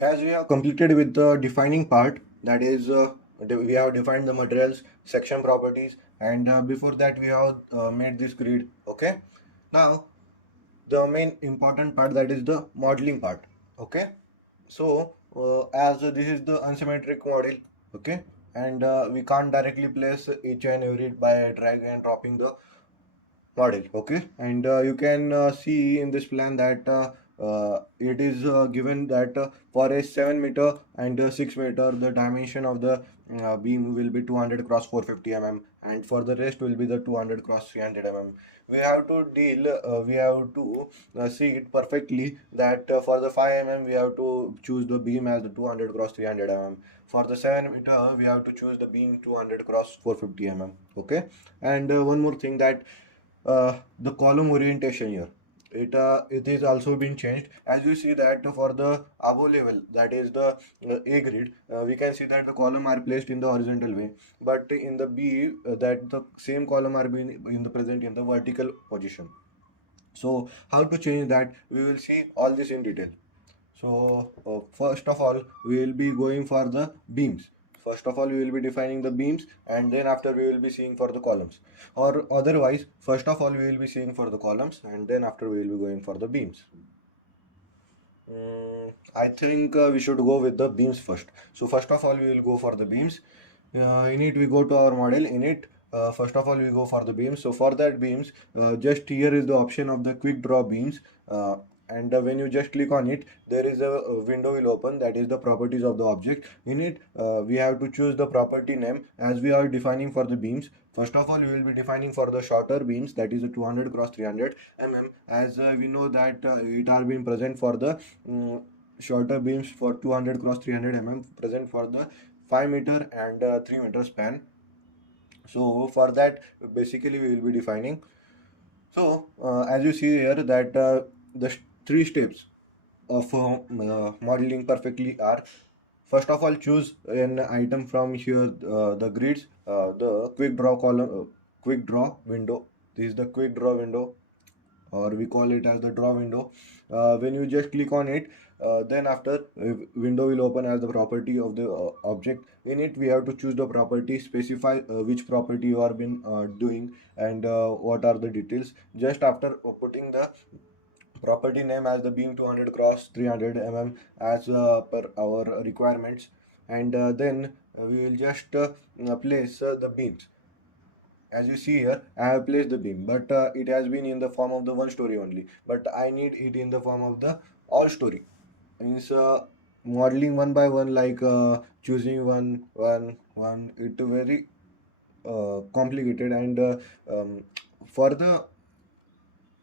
As we have completed with the defining part, that is, we have defined the materials, section properties, and before that we have made this grid. Okay. Now the main important part, that is the modeling part. Okay. So as this is the unsymmetric model, okay, and we can't directly place each and every by drag and dropping the model, okay, and you can see in this plan that it is given that for a 7 meter and 6 meter, the dimension of the beam will be 200 cross 450 mm, and for the rest will be the 200 cross 300 mm. We have to we have to see it perfectly that for the 5 mm we have to choose the beam as the 200 cross 300 mm. For the 7 meter we have to choose the beam 200 cross 450 mm. Okay, and one more thing, that the column orientation here, it is also been changed. As you see that for the above level, that is the A grid, we can see that the column are placed in the horizontal way, but in the B, that the same column are being in the present in the vertical position. So how to change that, we will see all this in detail. So first of all, we will be going for the beams. First of all, we will be defining the beams, and then after we will be seeing for the columns. Or otherwise, first of all, we will be seeing for the columns, and then after we will be going for the beams. I think we should go with the beams first. So first of all, we will go for the beams. In it, we go to our model. In it, first of all, we go for the beams. So for that beams, just here is the option of the quick draw beams. And when you just click on it, there is a window will open, that is the properties of the object. In it, we have to choose the property name as we are defining for the beams. First of all, we will be defining for the shorter beams, that is the 200 cross 300 mm, as we know that it are being present for the shorter beams for 200 cross 300 mm, present for the 5 meter and 3 meter span. So for that, basically we will be defining. So as you see here that the three steps of modeling perfectly are: first of all, choose an item from here, the grids, the quick draw column, quick draw window. This is the quick draw window, or we call it as the draw window. When you just click on it, then after window will open as the property of the object. In it, we have to choose the property, specify which property you are been doing, and what are the details. Just after putting the property name as the beam 200 cross 300 mm as per our requirements, and then we will just place the beams. As you see here, I have placed the beam, but it has been in the form of the one story only, but I need it in the form of the all story. Means modeling one by one, like choosing one, it very complicated, and for the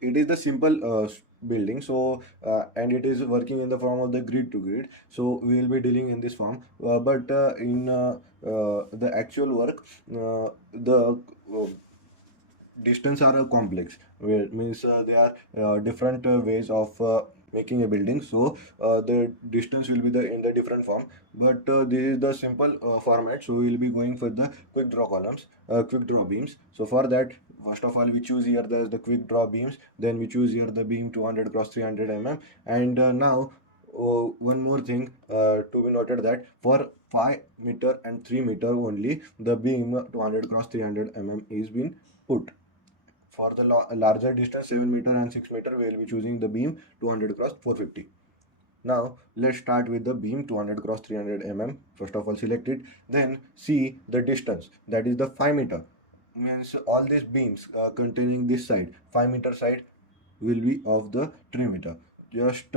it is the simple building. So and it is working in the form of the grid to grid, so we will be dealing in this form, but in the actual work, the distance are complex, where means there are different ways of making a building. So the distance will be the in the different form, but this is the simple format. So we will be going for the quick draw columns, quick draw beams. So for that, first of all, we choose here the quick draw beams, then we choose here the beam 200 cross 300 mm, and now one more thing to be noted, that for 5 meter and 3 meter only, the beam 200 cross 300 mm is been put. For the larger distance, 7 meter and 6 meter, we will be choosing the beam 200 cross 450. Now let's start with the beam 200 cross 300 mm. First of all, select it, then see the distance, that is the 5 meter. Means all these beams containing this side, 5 meter side, will be of the 3 meter. Just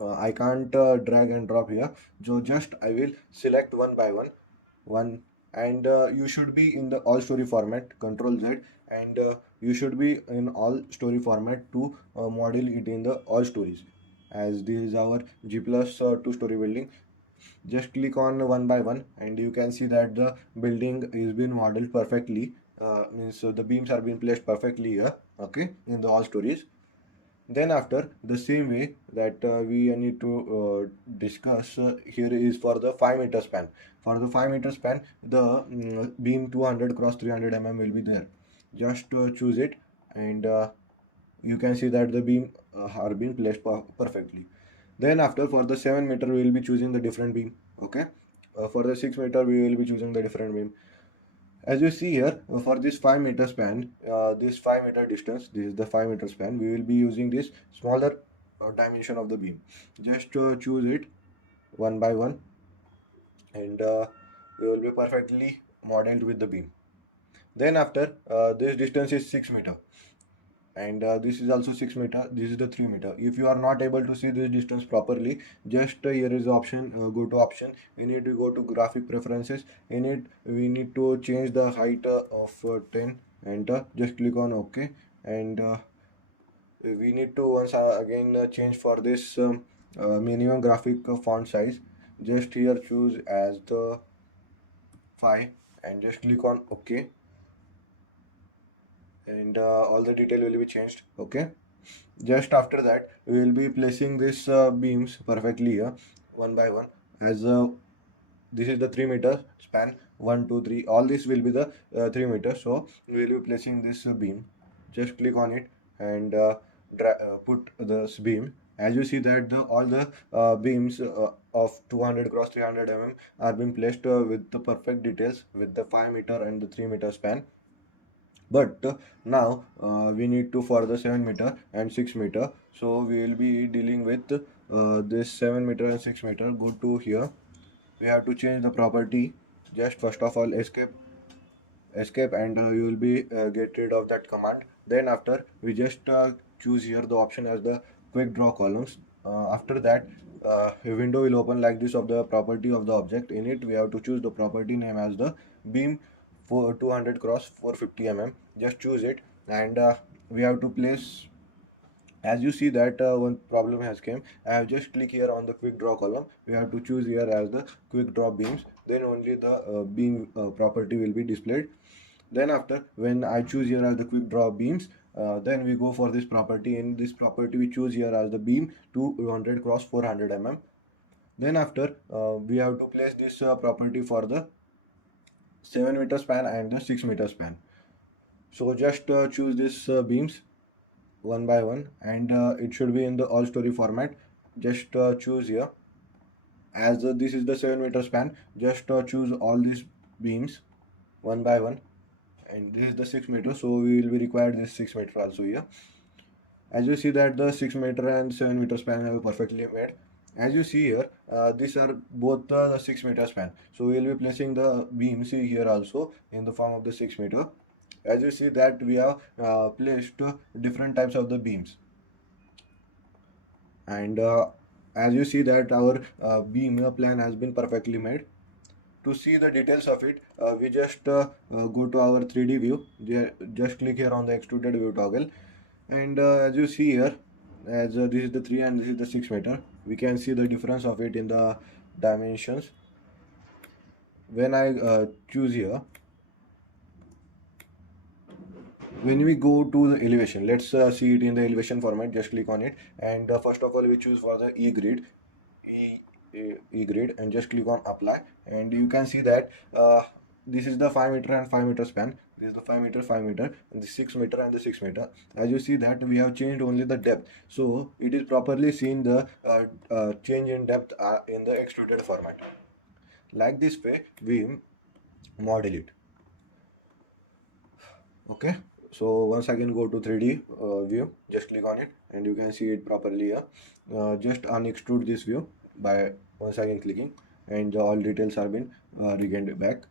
I can't drag and drop here, so just I will select one by one, and you should be in the all story format, control Z, and you should be in all story format to model it in the all stories, as this is our G plus 2 story building. Just click on one by one, and you can see that the building is being modeled perfectly. Means the beams are being placed perfectly here, okay, in the all stories. Then after, the same way that we need to discuss here is for the 5 meter span. For the 5 meter span, the beam 200 cross 300 mm will be there. Just choose it, and you can see that the beam are being placed perfectly. Then after, for the 7 meter we will be choosing the different beam. Okay, for the 6 meter we will be choosing the different beam. As you see here, for this 5 meter span, this 5 meter distance, this is the 5 meter span, we will be using this smaller dimension of the beam. Just choose it one by one, and we will be perfectly modeled with the beam. Then after, this distance is 6 meter, and this is also 6 meter, this is the 3 meter. If you are not able to see this distance properly, just here is the option, go to option, in it we go to graphic preferences, in it we need to change the height of 10, enter, just click on ok, and we need to once again change for this minimum graphic font size. Just here choose as the 5 and just click on ok, and all the detail will be changed. Okay, just after that we will be placing this beams perfectly here one by one. As this is the 3 meter span, 1 2 3, all this will be the 3 meters. So we will be placing this beam. Just click on it and put this beam. As you see that all the beams of 200 cross 300 mm are being placed with the perfect details with the 5 meter and the 3 meter span. But now we need to for the 7 meter and 6 meter. So we will be dealing with this 7 meter and 6 meter. Go to here, we have to change the property. Just first of all escape, and you will be get rid of that command. Then after, we just choose here the option as the quick draw columns. After that, a window will open like this of the property of the object. In it we have to choose the property name as the beam for 200 cross 450 mm. Just choose it, and we have to place. As you see that one problem has came, I have just click here on the quick draw column. We have to choose here as the quick draw beams, then only the beam property will be displayed. Then after, when I choose here as the quick draw beams, then we go for this property. In this property we choose here as the beam 200 cross 400 mm. Then after, we have to place this property for the 7 meter span and the 6 meter span. So just choose this beams one by one, and it should be in the all story format. Just choose here, as this is the 7 meter span, just choose all these beams one by one, and this is the 6 meter, so we will be required this 6 meter also here. As you see that the 6 meter and 7 meter span have perfectly made. As you see here, these are both the 6 meter span, so we will be placing the beams here also in the form of the 6 meter. As you see that we have placed different types of the beams, and as you see that our beam plan has been perfectly made. To see the details of it, we just go to our 3D view. Just click here on the extruded view toggle, and as you see here, as this is the 3 and this is the 6 meter, we can see the difference of it in the dimensions. When I choose here, when we go to the elevation, let's see it in the elevation format. Just click on it, and first of all we choose for the e grid, and just click on apply, and you can see that this is the 5 meter and 5 meter span. This is the 5 meter, 5 meter, and the 6 meter and the 6 meter. As you see that we have changed only the depth, so it is properly seen the change in depth in the extruded format. Like this way we model it. Okay, so once again go to 3D view, just click on it, and you can see it properly here. Just unextrude this view by once again clicking, and all details have been regained back.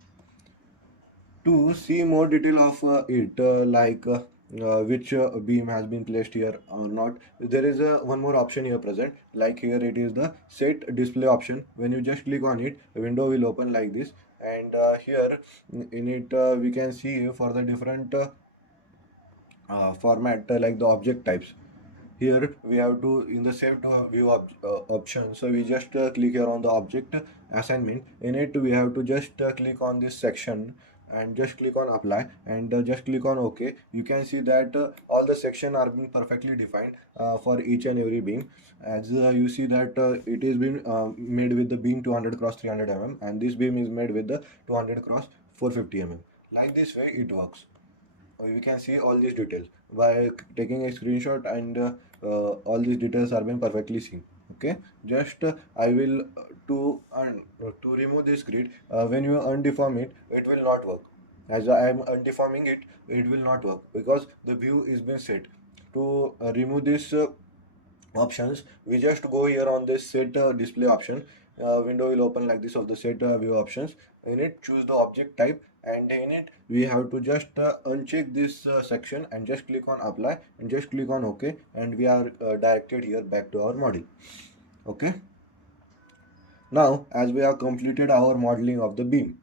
To see more detail of it, like which beam has been placed here or not, there is one more option here present. Like here it is the set display option. When you just click on it, a window will open like this, and here in it we can see for the different format, like the object types. Here we have to, in the save to view option, so we just click here on the object assignment. In it we have to just click on this section, and just click on apply, and just click on ok. You can see that all the section are being perfectly defined for each and every beam. As you see that it is been made with the beam 200 cross 300 mm, and this beam is made with the 200 cross 450 mm. Like this way it works. You can see all these details by taking a screenshot, and all these details are being perfectly seen. Okay, just I will to remove this grid. When you undeform it, it will not work. As I am undeforming it, it will not work because the view is been set. To remove this options, we just go here on this set display option. Window will open like this of the set view options. In it, choose the object type, and in it we have to just uncheck this section and just click on apply and just click on OK, and we are directed here back to our model. Okay, now as we have completed our modeling of the beam,